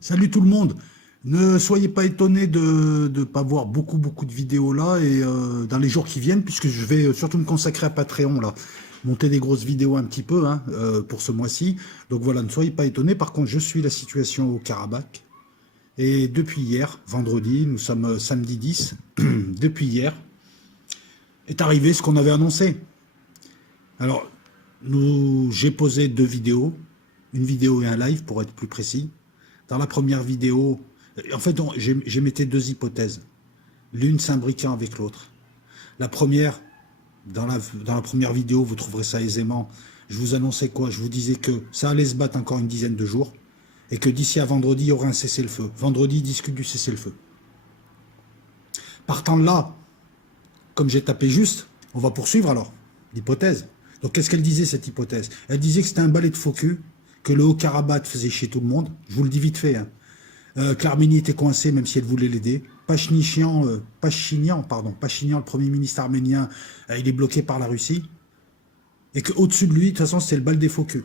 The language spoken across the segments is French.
Salut tout le monde. Ne soyez pas étonnés de ne pas voir beaucoup de vidéos là et dans les jours qui viennent, puisque je vais surtout me consacrer à Patreon là, monter des grosses vidéos un petit peu hein, pour ce mois-ci. Donc voilà, ne soyez pas étonnés. Par contre, je suis la situation au Karabakh et depuis hier, vendredi, nous sommes samedi 10, depuis hier est arrivé ce qu'on avait annoncé. Alors, j'ai posé deux vidéos, une vidéo et un live pour être plus précis. Dans la première vidéo, en fait, j'émettais deux hypothèses, l'une s'imbriquant avec l'autre. La première, dans la première vidéo, vous trouverez ça aisément. Je vous annonçais quoi? Je vous disais que ça allait se battre encore une dizaine de jours et que d'ici à vendredi, il y aura un cessez-le-feu. Vendredi, ils discutent du cessez-le-feu. Partant de là, comme j'ai tapé juste, on va poursuivre alors l'hypothèse. Donc qu'est-ce qu'elle disait cette hypothèse? Elle disait que c'était un balai de faux cul, que le Haut-Karabakh faisait chier tout le monde. Je vous le dis vite fait. Hein. Que l'Arménie était coincée même si elle voulait l'aider. Pachinian, le Premier ministre arménien, il est bloqué par la Russie. Et qu'au-dessus de lui, de toute façon, c'est le bal des faux culs.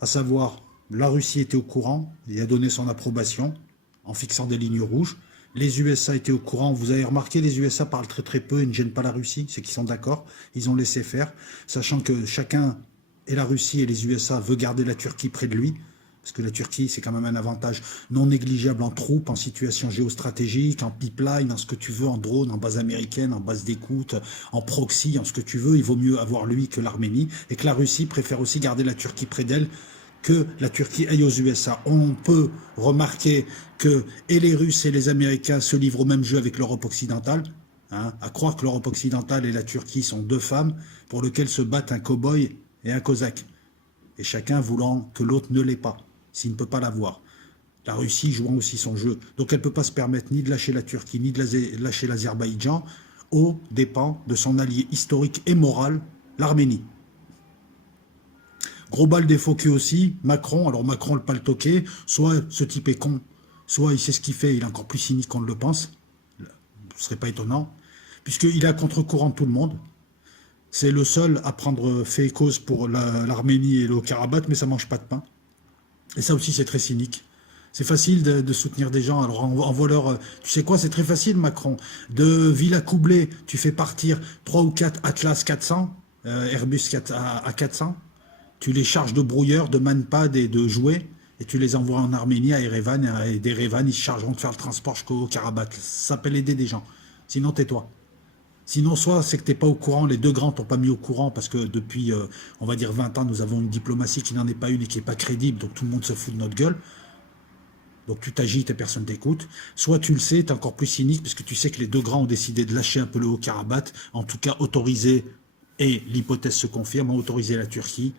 À savoir, la Russie était au courant, il a donné son approbation en fixant des lignes rouges. Les USA étaient au courant. Vous avez remarqué, les USA parlent très peu et ne gênent pas la Russie. C'est qu'ils sont d'accord. Ils ont laissé faire, sachant que chacun, et la Russie et les USA, veut garder la Turquie près de lui. Parce que la Turquie, c'est quand même un avantage non négligeable en troupes, en situation géostratégique, en pipeline, en ce que tu veux, en drone, en base américaine, en base d'écoute, en proxy, en ce que tu veux. Il vaut mieux avoir lui que l'Arménie. Et que la Russie préfère aussi garder la Turquie près d'elle que la Turquie aille aux USA. On peut remarquer que et les Russes et les Américains se livrent au même jeu avec l'Europe occidentale. Hein, à croire que l'Europe occidentale et la Turquie sont deux femmes pour lesquelles se battent un cow-boy et un cosaque. Et chacun voulant que l'autre ne l'ait pas, s'il ne peut pas l'avoir. La Russie jouant aussi son jeu. Donc elle ne peut pas se permettre ni de lâcher la Turquie, ni de lâcher l'Azerbaïdjan, aux dépens de son allié historique et moral, l'Arménie. Gros bal des faux culs aussi, Macron, alors Macron le paltoqué, soit ce type est con, soit il sait ce qu'il fait, il est encore plus cynique qu'on ne le pense, ce ne serait pas étonnant, puisqu'il est à contre-courant de tout le monde. C'est le seul à prendre fait et cause pour l'Arménie et le Haut-Karabakh, mais ça ne mange pas de pain. Et ça aussi, c'est très cynique. C'est facile de soutenir des gens. Alors envoie-leur, tu sais quoi, c'est très facile, Macron. De Villa Coublé, tu fais partir 3 ou 4 Atlas 400, Airbus 4, à 400. Tu les charges de brouilleurs, de manpad et de jouets, et tu les envoies en Arménie, à Erevan, et d'Erevan, ils se chargeront de faire le transport jusqu'au Karabakh. Ça s'appelle aider des gens. Sinon, tais-toi. Sinon, soit c'est que tu n'es pas au courant, les deux grands t'ont pas mis au courant, parce que depuis, on va dire 20 ans, nous avons une diplomatie qui n'en est pas une et qui n'est pas crédible, donc tout le monde se fout de notre gueule. Donc tu t'agites et personne t'écoute. Soit tu le sais, tu es encore plus cynique, parce que tu sais que les deux grands ont décidé de lâcher un peu le Haut-Karabakh, en tout cas autoriser, et l'hypothèse se confirme, autoriser la Turquie,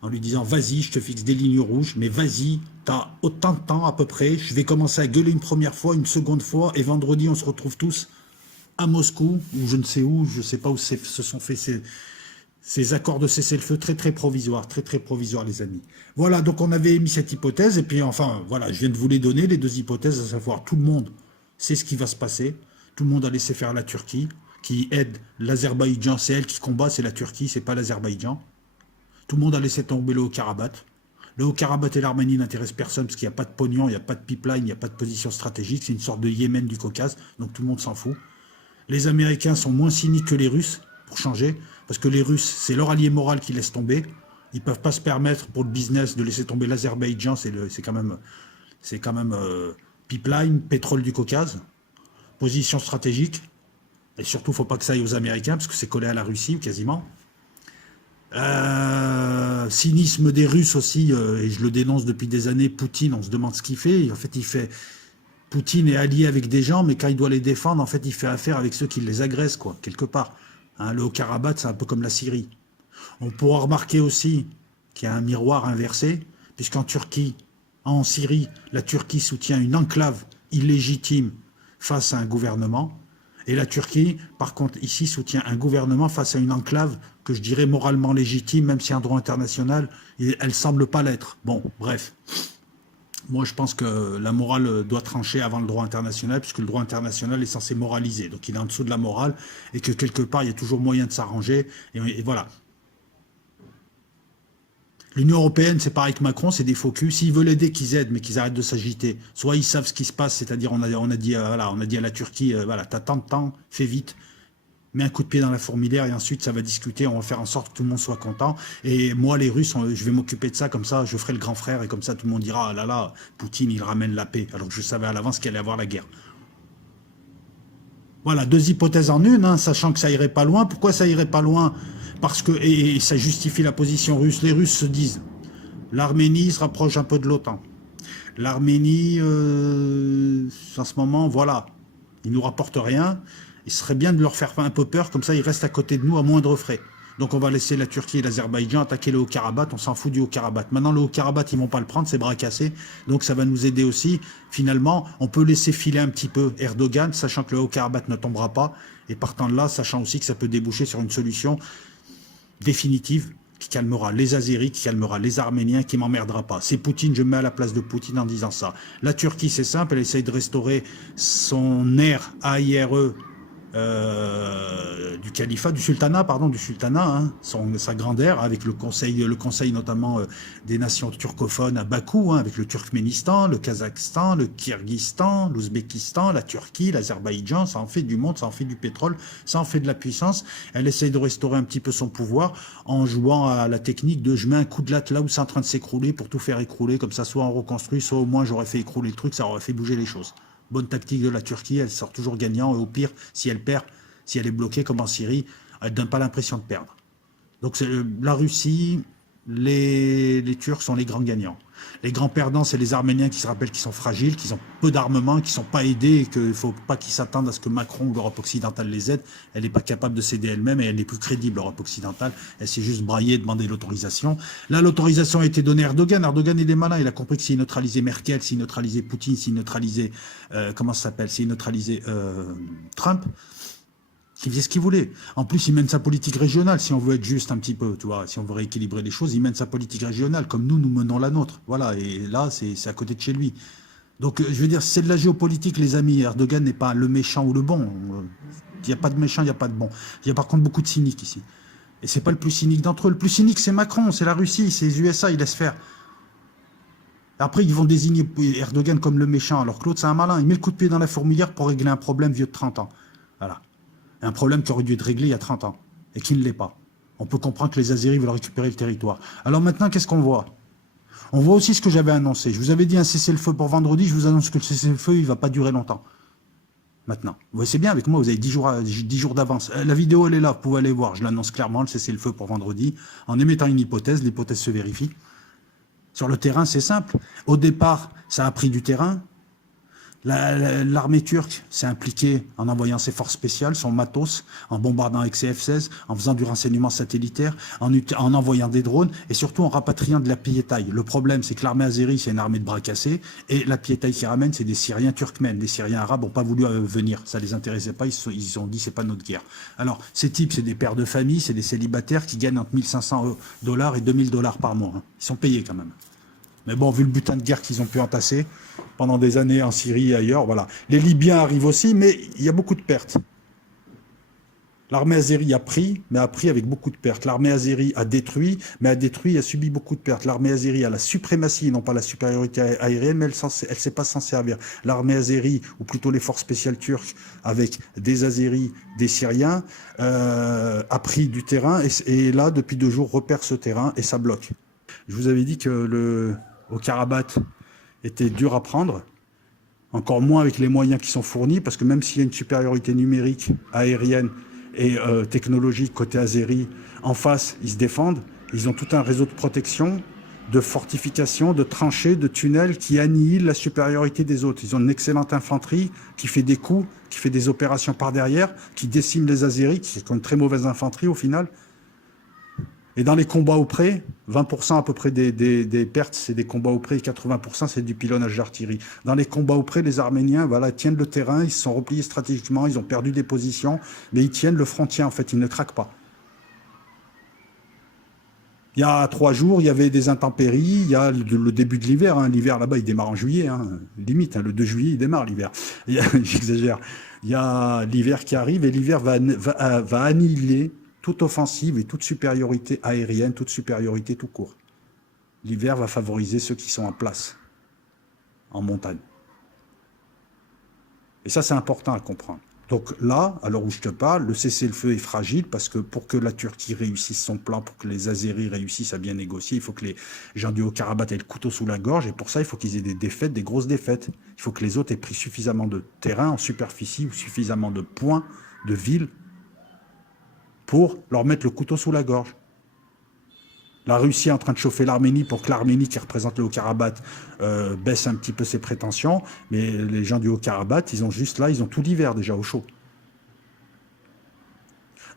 en lui disant vas-y, je te fixe des lignes rouges, mais vas-y, t'as autant de temps à peu près, je vais commencer à gueuler une première fois, une seconde fois, et vendredi on se retrouve tous à Moscou, ou je ne sais où, je ne sais pas où se sont faits ces accords de cessez-le-feu très provisoires, très provisoires les amis. Voilà, donc on avait émis cette hypothèse, et puis enfin, voilà, je viens de vous les donner, les deux hypothèses, à savoir tout le monde sait ce qui va se passer, tout le monde a laissé faire la Turquie, qui aide l'Azerbaïdjan, c'est elle qui combat, c'est la Turquie, c'est pas l'Azerbaïdjan. Tout le monde a laissé tomber le Haut-Karabakh. Le Haut-Karabakh et l'Arménie n'intéressent personne parce qu'il n'y a pas de pognon, il n'y a pas de pipeline, il n'y a pas de position stratégique. C'est une sorte de Yémen du Caucase, donc tout le monde s'en fout. Les Américains sont moins cyniques que les Russes, pour changer, parce que les Russes, c'est leur allié moral qui laisse tomber. Ils ne peuvent pas se permettre, pour le business, de laisser tomber l'Azerbaïdjan, c'est quand même pipeline, pétrole du Caucase, position stratégique. Et surtout, il ne faut pas que ça aille aux Américains, parce que c'est collé à la Russie, quasiment. Cynisme des Russes aussi, et je le dénonce depuis des années. Poutine, on se demande ce qu'il fait. En fait, Poutine est allié avec des gens, mais quand il doit les défendre, en fait, il fait affaire avec ceux qui les agressent, quoi, quelque part. Hein, le Haut-Karabakh, c'est un peu comme la Syrie. On pourra remarquer aussi qu'il y a un miroir inversé, puisqu'en Turquie, en Syrie, la Turquie soutient une enclave illégitime face à un gouvernement. Et la Turquie, par contre, ici, soutient un gouvernement face à une enclave que je dirais moralement légitime, même si en droit international, elle ne semble pas l'être. Bon, bref. Moi, je pense que la morale doit trancher avant le droit international, puisque le droit international est censé moraliser. Donc, il est en dessous de la morale, et que quelque part, il y a toujours moyen de s'arranger. Et voilà. L'Union européenne, c'est pareil que Macron, c'est des faux culs. S'ils veulent aider, qu'ils aident, mais qu'ils arrêtent de s'agiter. Soit ils savent ce qui se passe, c'est-à-dire on a dit, voilà, on a dit à la Turquie, voilà, t'as tant de temps, fais vite, mets un coup de pied dans la fourmilière et ensuite ça va discuter, on va faire en sorte que tout le monde soit content. Et moi, les Russes, je vais m'occuper de ça, comme ça, je ferai le grand frère et comme ça tout le monde dira, ah là là, Poutine, il ramène la paix, alors que je savais à l'avance qu'il allait avoir la guerre. Voilà, deux hypothèses en une, hein, sachant que ça irait pas loin. Pourquoi ça irait pas loin? Parce que, et ça justifie la position russe, les Russes se disent, l'Arménie se rapproche un peu de l'OTAN. L'Arménie, en ce moment, voilà, ils nous rapportent rien. Il serait bien de leur faire un peu peur, comme ça ils restent à côté de nous à moindre frais. Donc on va laisser la Turquie et l'Azerbaïdjan attaquer le Haut-Karabakh, on s'en fout du Haut-Karabakh. Maintenant le Haut-Karabakh, ils vont pas le prendre, c'est bras cassés, donc ça va nous aider aussi. Finalement, on peut laisser filer un petit peu Erdogan, sachant que le Haut-Karabakh ne tombera pas, et partant de là, sachant aussi que ça peut déboucher sur une solution définitive, qui calmera les Azéris, qui calmera les Arméniens, qui m'emmerdera pas. C'est Poutine, je me mets à la place de Poutine en disant ça. La Turquie, c'est simple, elle essaye de restaurer son aire AIRE, du califat, du sultanat, pardon, du sultanat, hein, sa grande ère, avec le conseil notamment des nations turcophones à Bakou, hein, avec le Turkménistan, le Kazakhstan, le Kirghizistan, l'Ouzbékistan, la Turquie, l'Azerbaïdjan, ça en fait du monde, ça en fait du pétrole, ça en fait de la puissance. Elle essaye de restaurer un petit peu son pouvoir en jouant à la technique de je mets un coup de latte là où c'est en train de s'écrouler pour tout faire écrouler, comme ça soit on reconstruit, soit au moins j'aurais fait écrouler le truc, ça aurait fait bouger les choses. Bonne tactique de la Turquie, elle sort toujours gagnant, et au pire, si elle perd, si elle est bloquée comme en Syrie, elle ne donne pas l'impression de perdre. Donc la Russie, les Turcs sont les grands gagnants. Les grands perdants, c'est les Arméniens qui se rappellent qu'ils sont fragiles, qu'ils ont peu d'armement, qu'ils ne sont pas aidés et qu'il ne faut pas qu'ils s'attendent à ce que Macron ou l'Europe occidentale les aide. Elle n'est pas capable de s'aider elle-même et elle n'est plus crédible, l'Europe occidentale. Elle s'est juste braillée et demandé l'autorisation. Là, l'autorisation a été donnée à Erdogan. Erdogan, il est malin. Il a compris que s'il neutralisait Merkel, s'il neutralisait Poutine, s'il neutralisait, comment ça s'appelle, s'il neutralisait Trump, il faisait ce qu'il voulait. En plus, il mène sa politique régionale, si on veut être juste un petit peu, tu vois, si on veut rééquilibrer les choses, il mène sa politique régionale, comme nous menons la nôtre. Voilà, et là, c'est à côté de chez lui. Donc, je veux dire, c'est de la géopolitique, les amis. Erdogan n'est pas le méchant ou le bon. Il n'y a pas de méchant, il n'y a pas de bon. Il y a par contre beaucoup de cyniques ici. Et c'est pas le plus cynique d'entre eux. Le plus cynique, c'est Macron, c'est la Russie, c'est les USA, ils laissent faire. Après, ils vont désigner Erdogan comme le méchant, alors que l'autre, c'est un malin. Il met le coup de pied dans la fourmilière pour régler un problème vieux de 30 ans. Voilà. Un problème qui aurait dû être réglé il y a 30 ans, et qui ne l'est pas. On peut comprendre que les Azéris veulent récupérer le territoire. Alors maintenant, qu'est-ce qu'on voit? On voit aussi ce que j'avais annoncé. Je vous avais dit un cessez-le-feu pour vendredi, je vous annonce que le cessez-le-feu, il ne va pas durer longtemps. Maintenant. Vous voyez, c'est bien, avec moi, vous avez 10 jours d'avance. La vidéo, elle est là, vous pouvez aller voir. Je l'annonce clairement, le cessez-le-feu pour vendredi, en émettant une hypothèse. L'hypothèse se vérifie. Sur le terrain, c'est simple. Au départ, ça a pris du terrain. L'armée turque s'est impliquée en envoyant ses forces spéciales, son matos, en bombardant avec ses F-16, en faisant du renseignement satellitaire, en envoyant des drones et surtout en rapatriant de la piétaille. Le problème, c'est que l'armée azérie, c'est une armée de bras cassés et la piétaille qui ramène, c'est des Syriens turkmènes. Les Syriens arabes n'ont pas voulu venir, ça les intéressait pas, ils ont dit c'est pas notre guerre. Alors, ces types, c'est des pères de famille, c'est des célibataires qui gagnent entre 1500 $ et 2000 $ par mois. Hein. Ils sont payés quand même. Mais bon, vu le butin de guerre qu'ils ont pu entasser pendant des années en Syrie et ailleurs, voilà. Les Libyens arrivent aussi, mais il y a beaucoup de pertes. L'armée azérie a pris, mais a pris avec beaucoup de pertes. L'armée azérie a détruit, mais a détruit et a subi beaucoup de pertes. L'armée azérie a la suprématie, non pas la supériorité aérienne, mais elle ne sait pas s'en servir. L'armée azérie, ou plutôt les forces spéciales turques, avec des Azéris, des Syriens, a pris du terrain et là, depuis 2 jours, repère ce terrain et ça bloque. Je vous avais dit que au Karabakh était dur à prendre, encore moins avec les moyens qui sont fournis, parce que même s'il y a une supériorité numérique, aérienne et technologique côté azéri, en face, ils se défendent. Ils ont tout un réseau de protection, de fortifications, de tranchées, de tunnels qui annihilent la supériorité des autres. Ils ont une excellente infanterie qui fait des coups, qui fait des opérations par derrière, qui décime les Azéris, qui ont une très mauvaise infanterie au final. Et dans les combats au près, 20% à peu près des pertes, c'est des combats au près, et 80% c'est du pilonnage d'artillerie. Dans les combats au près, les Arméniens voilà, tiennent le terrain, ils se sont repliés stratégiquement, ils ont perdu des positions, mais ils tiennent le frontier en fait, ils ne traquent pas. Il y a 3 jours, il y avait des intempéries, il y a le début de l'hiver, hein. L'hiver là-bas il démarre en juillet, hein. Limite, hein. Le 2 juillet il démarre l'hiver, j'exagère. Il y a l'hiver qui arrive et l'hiver va annihiler toute offensive et toute supériorité aérienne, toute supériorité tout court. L'hiver va favoriser ceux qui sont en place, en montagne. Et ça, c'est important à comprendre. Donc là, à l'heure où je te parle, le cessez-le-feu est fragile parce que pour que la Turquie réussisse son plan, pour que les Azéris réussissent à bien négocier, il faut que les gens du Haut-Karabakh aient le couteau sous la gorge. Et pour ça, il faut qu'ils aient des défaites, des grosses défaites. Il faut que les autres aient pris suffisamment de terrain en superficie ou suffisamment de points de ville pour leur mettre le couteau sous la gorge. La Russie est en train de chauffer l'Arménie pour que l'Arménie, qui représente le Haut-Karabakh, baisse un petit peu ses prétentions. Mais les gens du Haut-Karabakh, ils ont juste là, ils ont tout l'hiver déjà au chaud.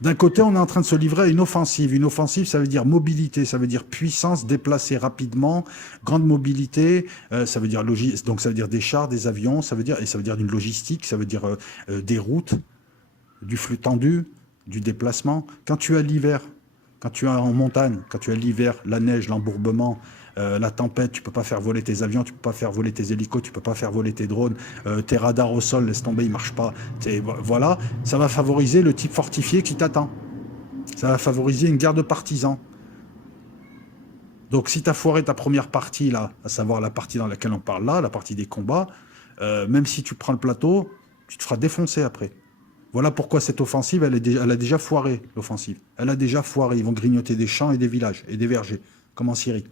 D'un côté, on est en train de se livrer à une offensive. Une offensive, ça veut dire mobilité, ça veut dire puissance, déplacer rapidement, grande mobilité, ça veut dire donc ça veut dire des chars, des avions, ça veut dire une logistique, ça veut dire des routes, du flux tendu, du déplacement. Quand tu as l'hiver, quand tu es en montagne, quand tu as l'hiver, la neige, l'embourbement, la tempête, tu ne peux pas faire voler tes avions, tu ne peux pas faire voler tes hélicos, tu ne peux pas faire voler tes drones, tes radars au sol, laisse tomber, ils ne marchent pas. Voilà, ça va favoriser le type fortifié qui t'attend. Ça va favoriser une guerre de partisans. Donc si tu as foiré ta première partie, là, à savoir la partie dans laquelle on parle là, la partie des combats, même si tu prends le plateau, tu te feras défoncer après. Voilà pourquoi cette offensive, elle a déjà foiré, l'offensive. Elle a déjà foiré. Ils vont grignoter des champs et des villages et des vergers, comme en Syrie.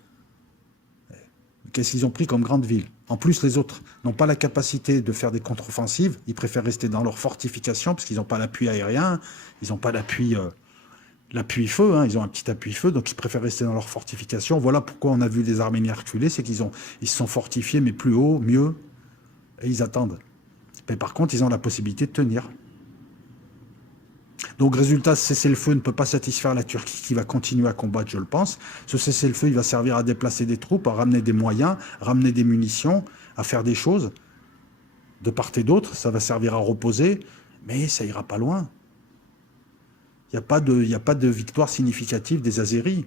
Qu'est-ce qu'ils ont pris comme grande ville? En plus, les autres n'ont pas la capacité de faire des contre-offensives. Ils préfèrent rester dans leur fortification parce qu'ils n'ont pas l'appui aérien, ils n'ont pas l'appui feu, hein. Ils ont un petit appui feu, donc ils préfèrent rester dans leur fortification. Voilà pourquoi on a vu les Arméniens reculer, c'est qu'ils se sont fortifiés, mais plus haut, mieux, et ils attendent. Mais par contre, ils ont la possibilité de tenir. Donc, résultat, ce cessez-le-feu ne peut pas satisfaire la Turquie qui va continuer à combattre, je le pense. Ce cessez-le-feu, il va servir à déplacer des troupes, à ramener des moyens, ramener des munitions, à faire des choses. De part et d'autre, ça va servir à reposer, mais ça ira pas loin. Il n'y a pas de victoire significative des Azéris.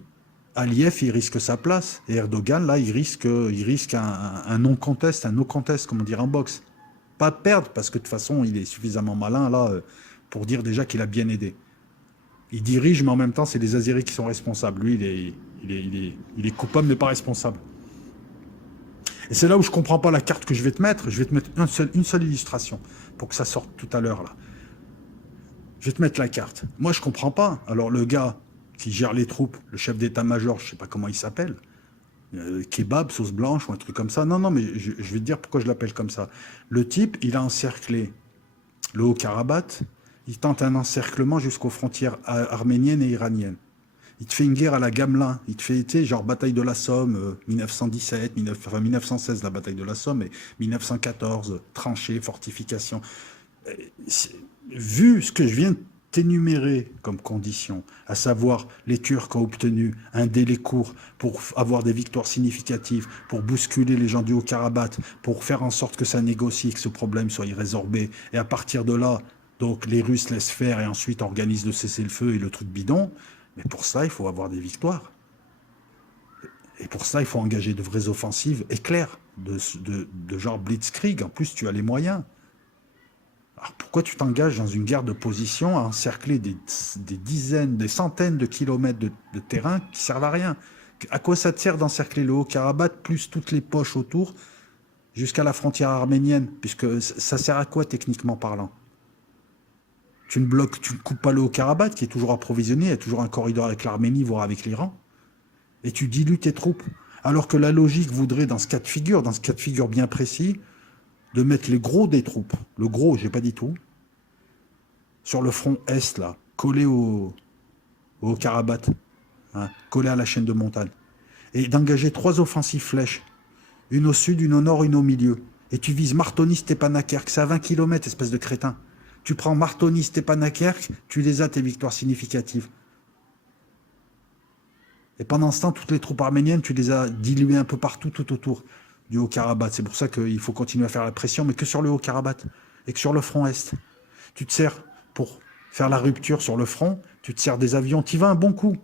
Aliyev, il risque sa place. Et Erdogan, là, il risque un non-contest, un no-contest, comme on dirait en boxe. Pas perdre, parce que de toute façon, il est suffisamment malin, là, pour dire déjà qu'il a bien aidé. Il dirige, mais en même temps, c'est les Azéris qui sont responsables. Lui, il est coupable, mais pas responsable. Et c'est là où je ne comprends pas la carte que je vais te mettre. Je vais te mettre une seule illustration, pour que ça sorte tout à l'heure, là. Je vais te mettre la carte. Moi, je ne comprends pas. Alors, le gars qui gère les troupes, le chef d'état-major, je ne sais pas comment il s'appelle, kebab, sauce blanche ou un truc comme ça. Non, mais je vais te dire pourquoi je l'appelle comme ça. Le type, il a encerclé le Haut-Karabakh. Il tente un encerclement jusqu'aux frontières arméniennes et iraniennes. Il te fait une guerre à la Gamelin. Il te fait, tu sais, genre bataille de la Somme, 1917, 1916, la bataille de la Somme, et 1914, tranchées, fortifications. Vu ce que je viens de t'énumérer comme conditions, à savoir les Turcs ont obtenu un délai court pour avoir des victoires significatives, pour bousculer les gens du Haut-Karabakh, pour faire en sorte que ça négocie, que ce problème soit résorbé, et à partir de là, donc les Russes laissent faire et ensuite organisent le cessez-le-feu et le truc bidon. Mais pour ça, il faut avoir des victoires. Et pour ça, il faut engager de vraies offensives éclairs, de genre blitzkrieg. En plus, tu as les moyens. Alors pourquoi tu t'engages dans une guerre de position à encercler des dizaines, des centaines de kilomètres de terrain qui servent à rien? À quoi ça te sert d'encercler le Haut-Karabakh plus toutes les poches autour jusqu'à la frontière arménienne? Puisque ça sert à quoi techniquement parlant? Tu ne coupes pas le Haut-Karabakh qui est toujours approvisionné, il y a toujours un corridor avec l'Arménie, voire avec l'Iran, et tu dilues tes troupes. Alors que la logique voudrait, dans ce cas de figure bien précis, de mettre les gros des troupes, le gros, j'ai pas dit tout, sur le front est, là, collé au Haut-Karabakh, hein, collé à la chaîne de montagne, et d'engager 3 offensives flèches, une au sud, une au nord, une au milieu, et tu vises Martoni, Stepanakert, c'est à 20 km, espèce de crétin. Tu prends Martoni, Stepanakert, tu les as tes victoires significatives. Et pendant ce temps, toutes les troupes arméniennes, tu les as diluées un peu partout, tout autour du Haut-Karabakh. C'est pour ça qu'il faut continuer à faire la pression, mais que sur le Haut-Karabakh et que sur le front Est. Tu te sers, pour faire la rupture sur le front, tu te sers des avions, tu y vas un bon coup.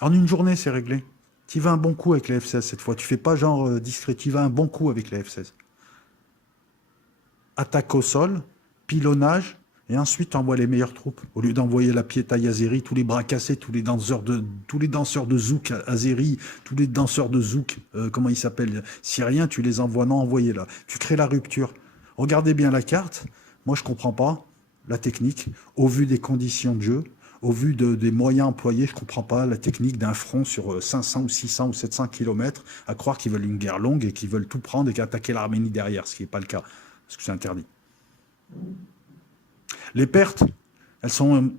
En une journée, c'est réglé. Tu y vas un bon coup avec les F-16 cette fois. Tu fais pas genre discret, tu y vas un bon coup avec les F-16. Attaque au sol, pilonnage, Et ensuite, tu envoies les meilleures troupes. Au lieu d'envoyer la piétaille azérie, tous les bras cassés, tous les danseurs de zouk azéri, tous les danseurs de zouk, comment ils s'appellent, syriens, tu les envoies, non, envoyez là. Tu crées la rupture. Regardez bien la carte. Moi, je comprends pas la technique. Au vu des conditions de jeu, au vu des moyens employés, je comprends pas la technique d'un front sur 500 ou 600 ou 700 kilomètres, à croire qu'ils veulent une guerre longue et qu'ils veulent tout prendre et qu'attaquer l'Arménie derrière, ce qui n'est pas le cas, parce que c'est interdit. Les pertes, elles sont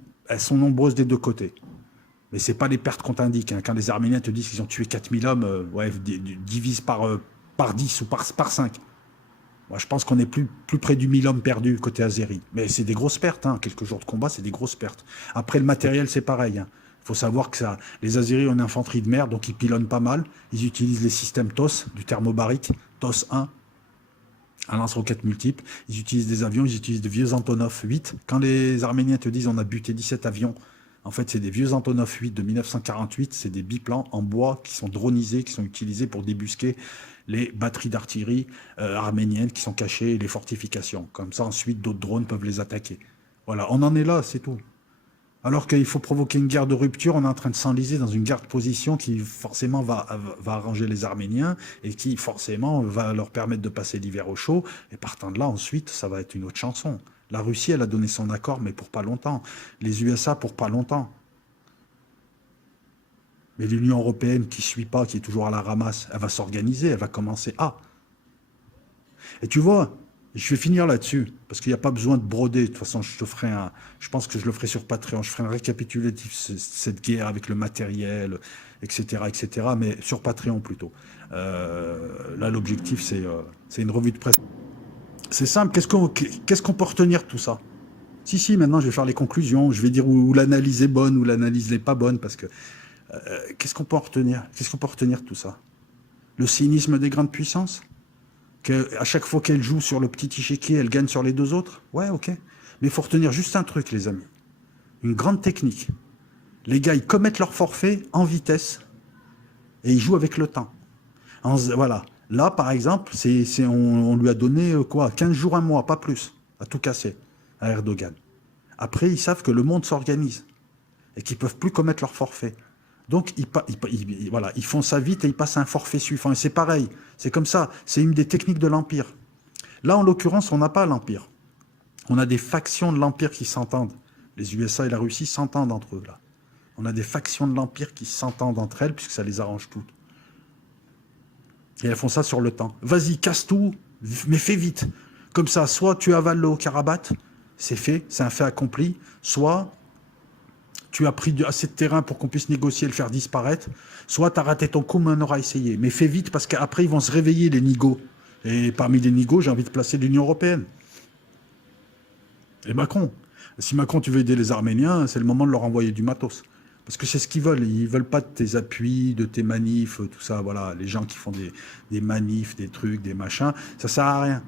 nombreuses des deux côtés. Mais ce n'est pas les pertes qu'on t'indique. Hein. Quand les Arméniens te disent qu'ils ont tué 4000 hommes, ouais, divise par 10 ou par 5. Moi, je pense qu'on est plus près du 1000 hommes perdus côté azéri. Mais c'est des grosses pertes. Hein. Quelques jours de combat, c'est des grosses pertes. Après, le matériel, c'est pareil. Hein. Il faut savoir que les Azéris ont une infanterie de mer, donc ils pilonnent pas mal. Ils utilisent les systèmes TOS, du thermobarique, TOS 1, un lance-roquettes multiple. Ils utilisent des avions, ils utilisent des vieux Antonov 8. Quand les Arméniens te disent on a buté 17 avions, en fait, c'est des vieux Antonov 8 de 1948. C'est des biplans en bois qui sont dronisés, qui sont utilisés pour débusquer les batteries d'artillerie arméniennes qui sont cachées et les fortifications. Comme ça, ensuite, d'autres drones peuvent les attaquer. Voilà, on en est là, c'est tout. Alors qu'il faut provoquer une guerre de rupture, on est en train de s'enliser dans une guerre de position qui forcément va arranger les Arméniens et qui forcément va leur permettre de passer l'hiver au chaud. Et partant de là, ensuite, ça va être une autre chanson. La Russie, elle a donné son accord, mais pour pas longtemps. Les USA, pour pas longtemps. Mais l'Union européenne qui ne suit pas, qui est toujours à la ramasse, elle va s'organiser, elle va commencer à. Et tu vois, je vais finir là-dessus, parce qu'il n'y a pas besoin de broder. De toute façon, je pense que je le ferai sur Patreon. Je ferai un récapitulatif de cette guerre avec le matériel, etc., etc., mais sur Patreon plutôt. Là, l'objectif, c'est une revue de presse. C'est simple, qu'est-ce qu'on peut retenir de tout ça? Si, maintenant, je vais faire les conclusions. Je vais dire où l'analyse est bonne, où l'analyse n'est pas bonne, parce que qu'est-ce qu'on peut en retenir? Qu'est-ce qu'on peut retenir de tout ça? Le cynisme des grandes puissances? À chaque fois qu'elle joue sur le petit échiquier, elle gagne sur les deux autres? Ouais, ok. Mais il faut retenir juste un truc, les amis. Une grande technique. Les gars, ils commettent leur forfait en vitesse et ils jouent avec le temps. Voilà. Là, par exemple, on lui a donné 15 jours, un mois, pas plus, à tout casser, à Erdogan. Après, ils savent que le monde s'organise et qu'ils ne peuvent plus commettre leur forfait. Donc, ils font ça vite et ils passent à un forfait suivant. Et c'est pareil, c'est comme ça, c'est une des techniques de l'Empire. Là, en l'occurrence, on n'a pas l'Empire. On a des factions de l'Empire qui s'entendent. Les USA et la Russie s'entendent entre eux, là. On a des factions de l'Empire qui s'entendent entre elles, puisque ça les arrange toutes. Et elles font ça sur le temps. Vas-y, casse tout, mais fais vite. Comme ça, soit tu avales le Haut-Karabakh, c'est fait, c'est un fait accompli, soit tu as pris assez de terrain pour qu'on puisse négocier et le faire disparaître, soit tu as raté ton coup, mais on aura essayé. Mais fais vite, parce qu'après, ils vont se réveiller, les nigauds. Et parmi les nigauds, j'ai envie de placer l'Union européenne. Et Macron. Si Macron, tu veux aider les Arméniens, c'est le moment de leur envoyer du matos. Parce que c'est ce qu'ils veulent. Ils ne veulent pas de tes appuis, de tes manifs, tout ça. Voilà, les gens qui font des manifs, des trucs, des machins, ça ne sert à rien.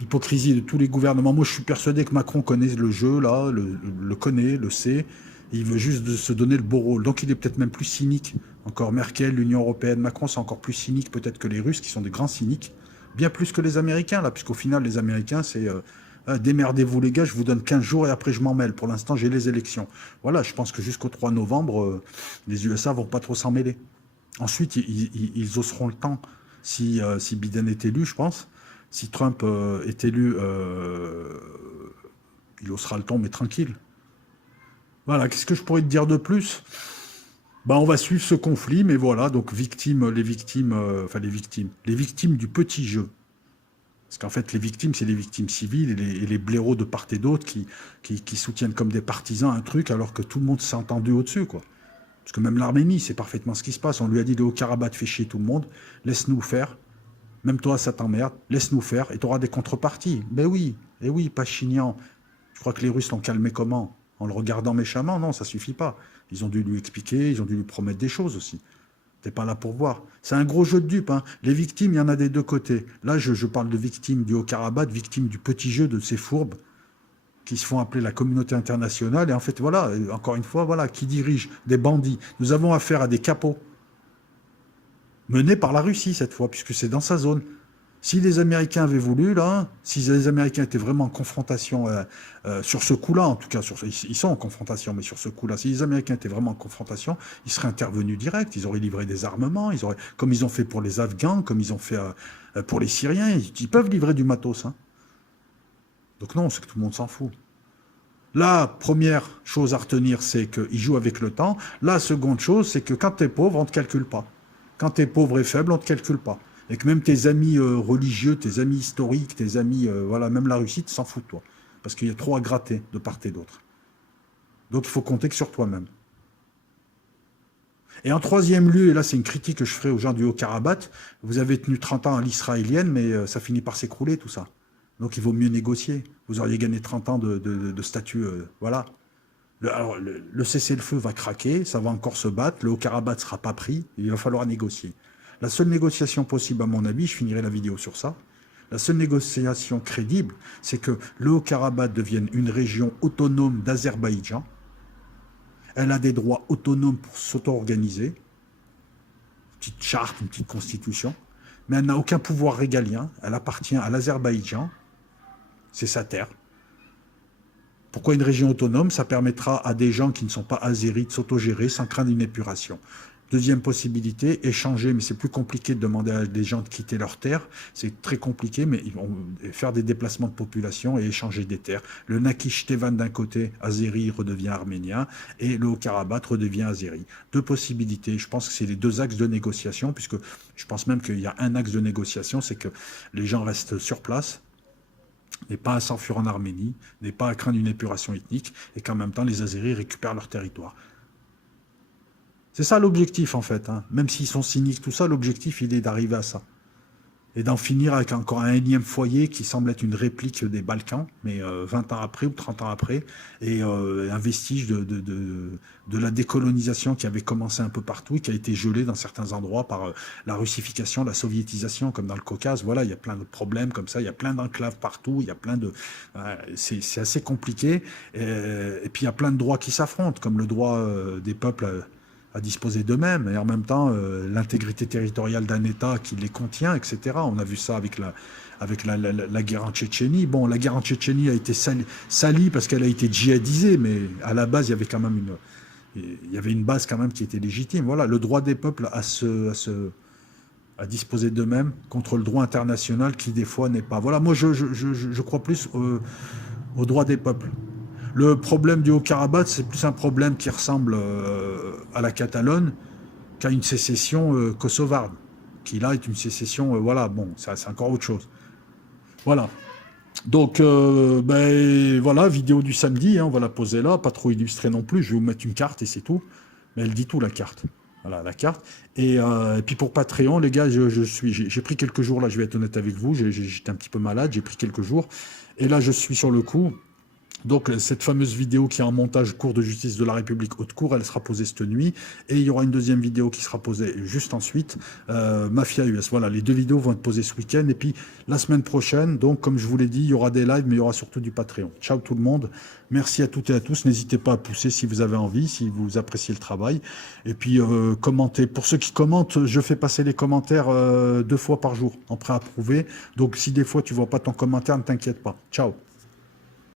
L'hypocrisie de tous les gouvernements. Moi, je suis persuadé que Macron connaît le jeu, là, le connaît, le sait. Il veut juste se donner le beau rôle. Donc, il est peut-être même plus cynique. Encore Merkel, l'Union européenne, Macron, c'est encore plus cynique peut-être que les Russes, qui sont des grands cyniques. Bien plus que les Américains, là, puisqu'au final, les Américains, c'est... démerdez-vous les gars, je vous donne 15 jours et après je m'en mêle. Pour l'instant, j'ai les élections. Voilà, je pense que jusqu'au 3 novembre, les USA vont pas trop s'en mêler. Ensuite, ils oseront le temps. Si Biden est élu, je pense, si Trump est élu, il osera le temps, mais tranquille. Voilà, qu'est-ce que je pourrais te dire de plus? On va suivre ce conflit, mais voilà, donc les victimes du petit jeu. Parce qu'en fait, les victimes, c'est les victimes civiles et les blaireaux de part et d'autre qui soutiennent comme des partisans un truc alors que tout le monde s'est entendu au-dessus, quoi. Parce que même l'Arménie, c'est parfaitement ce qui se passe. On lui a dit, le Haut-Karabakh fait chier tout le monde, laisse-nous faire. Même toi, ça t'emmerde, laisse-nous faire et tu auras des contreparties. Ben oui, et oui, Pachinian. Je crois que les Russes l'ont calmé comment? En le regardant méchamment? Non, ça suffit pas. Ils ont dû lui expliquer, ils ont dû lui promettre des choses aussi. T'es pas là pour voir. C'est un gros jeu de dupes. Hein. Les victimes, il y en a des deux côtés. Là, je parle de victimes du Haut-Karabakh, victimes du petit jeu de ces fourbes qui se font appeler la communauté internationale. Et en fait, voilà, encore une fois, voilà, qui dirige des bandits. Nous avons affaire à des capots menés par la Russie cette fois, puisque c'est dans sa zone. Si les Américains avaient voulu, là, si les Américains étaient vraiment en confrontation sur ce coup-là, en tout cas, ils sont en confrontation, mais sur ce coup-là, si les Américains étaient vraiment en confrontation, ils seraient intervenus direct, ils auraient livré des armements, comme ils ont fait pour les Afghans, comme ils ont fait pour les Syriens, ils peuvent livrer du matos. Hein. Donc non, c'est que tout le monde s'en fout. La première chose à retenir, c'est qu'ils jouent avec le temps. La seconde chose, c'est que quand tu es pauvre, on ne te calcule pas. Quand tu es pauvre et faible, on ne te calcule pas. Et que même tes amis religieux, tes amis historiques, tes amis, voilà, même la Russie, s'en foutent de toi. Parce qu'il y a trop à gratter de part et d'autre. Donc il faut compter que sur toi-même. Et en troisième lieu, et là c'est une critique que je ferai aux gens du Haut-Karabakh, vous avez tenu 30 ans à l'israélienne, mais ça finit par s'écrouler tout ça. Donc il vaut mieux négocier. Vous auriez gagné 30 ans de statut, voilà. Le cessez-le-feu va craquer, ça va encore se battre, le Haut-Karabakh ne sera pas pris, il va falloir négocier. La seule négociation possible, à mon avis, je finirai la vidéo sur ça, la seule négociation crédible, c'est que le Haut-Karabakh devienne une région autonome d'Azerbaïdjan. Elle a des droits autonomes pour s'auto-organiser, une petite charte, une petite constitution, mais elle n'a aucun pouvoir régalien, elle appartient à l'Azerbaïdjan, c'est sa terre. Pourquoi une région autonome? Ça permettra à des gens qui ne sont pas azéris de s'autogérer sans craindre une épuration. Deuxième possibilité, échanger, mais c'est plus compliqué de demander à des gens de quitter leur terre. C'est très compliqué, mais ils vont faire des déplacements de population et échanger des terres. Le Nakhichevan d'un côté, azéri, redevient arménien, et le Haut-Karabakh redevient azéri. Deux possibilités. Je pense que c'est les deux axes de négociation, puisque je pense même qu'il y a un axe de négociation, c'est que les gens restent sur place, n'est pas à s'enfuir en Arménie, n'est pas à craindre une épuration ethnique, et qu'en même temps, les Azéris récupèrent leur territoire. C'est ça l'objectif, en fait. Hein. Même s'ils sont cyniques, tout ça, l'objectif, il est d'arriver à ça. Et d'en finir avec encore un énième foyer qui semble être une réplique des Balkans, mais 20 ans après ou 30 ans après, et un vestige de la décolonisation qui avait commencé un peu partout et qui a été gelée dans certains endroits par la russification, la soviétisation, comme dans le Caucase. Voilà, il y a plein de problèmes comme ça, il y a plein d'enclaves partout, il y a plein de... c'est assez compliqué. Et puis il y a plein de droits qui s'affrontent, comme le droit des peuples à disposer d'eux-mêmes, et en même temps l'intégrité territoriale d'un État qui les contient, etc. On a vu ça avec la guerre en Tchétchénie. Bon, la guerre en Tchétchénie a été salie parce qu'elle a été djihadisée, mais à la base, il y avait quand même une base quand même qui était légitime. Voilà, le droit des peuples à disposer d'eux-mêmes contre le droit international qui, des fois, n'est pas... Voilà, moi, je crois plus au droit des peuples. Le problème du Haut-Karabakh, c'est plus un problème qui ressemble à la Catalogne qu'à une sécession kosovarde, qui là est une sécession, voilà, bon, c'est encore autre chose. Voilà. Donc, voilà, vidéo du samedi, hein, on va la poser là, pas trop illustrée non plus, je vais vous mettre une carte et c'est tout. Mais elle dit tout, la carte. Voilà, la carte. Et puis pour Patreon, les gars, j'ai pris quelques jours, là, je vais être honnête avec vous, j'étais un petit peu malade, j'ai pris quelques jours, et là, je suis sur le coup. Donc cette fameuse vidéo qui est en montage Cour de justice de la République haute cour, elle sera posée cette nuit. Et il y aura une deuxième vidéo qui sera posée juste ensuite, Mafia US. Voilà, les deux vidéos vont être posées ce week-end. Et puis la semaine prochaine, donc comme je vous l'ai dit, il y aura des lives, mais il y aura surtout du Patreon. Ciao tout le monde. Merci à toutes et à tous. N'hésitez pas à pousser si vous avez envie, si vous appréciez le travail. Et puis commentez. Pour ceux qui commentent, je fais passer les commentaires 2 fois par jour en pré-approuvé. Donc si des fois tu vois pas ton commentaire, ne t'inquiète pas. Ciao.